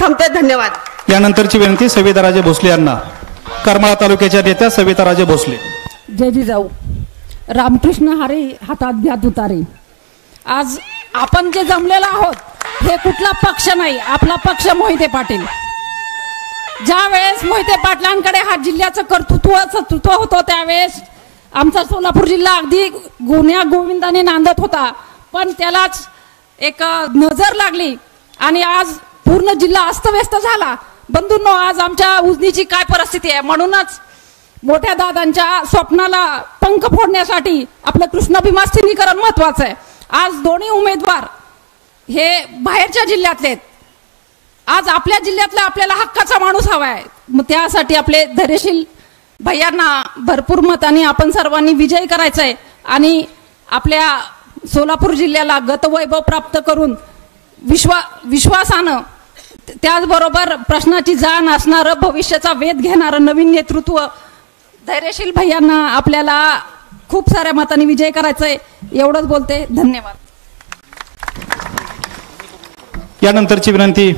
थांबते. धन्यवाद. यानंतरची विनंती सविताराजे भोसले यांना. करमाळा तालुक्याच्या नेत्या सविताराजे भोसले. जय जिजाऊ. रामकृष्ण हरी हातात घ्या तुतारी. आज आपण जे जमलेलो आहोत हे कुठला पक्ष नाही, आपला पक्ष मोहिते पाटील. ज्या वेळेस मोहिते पाटलांकडे हा जिल्ह्याचं कर्तृत्व होतं त्यावेळेस आमचा सोलापूर जिल्हा अगदी गुन्ह्या गोविंदाने नांदत होता, पण त्यालाच एक नजर लागली आणि आज पूर्ण जिल्हा अस्तव्यस्त झाला. बंधूंनो, आज आमच्या उजनीची काय परिस्थिती आहे. म्हणूनच मोठ्या दादांच्या स्वप्नाला पंख फोडण्यासाठी आपलं कृष्ण भीमास्थिनीकरण महत्वाचं आहे. आज दोन्ही उमेदवार हे बाहेरच्या जिल्ह्यातले आहेत. आज आपल्या जिल्ह्यातला आपल्याला हक्काचा माणूस हवा आहे. मग त्यासाठी आपले धैर्यशील भैयांना भरपूर मतांनी आपण सर्वांनी विजयी करायचा आहे आणि आपल्या सोलापूर जिल्ह्याला गतवैभव प्राप्त करून विश्वासानं त्याचबरोबर प्रश्नाची जाण असणारं, भविष्याचा वेध घेणारं नवीन नेतृत्व धैर्यशील भैयांना आपल्याला खूप साऱ्या मतांनी विजय करायचा आहे. एवढंच बोलते. धन्यवाद. यानंतरची विनंती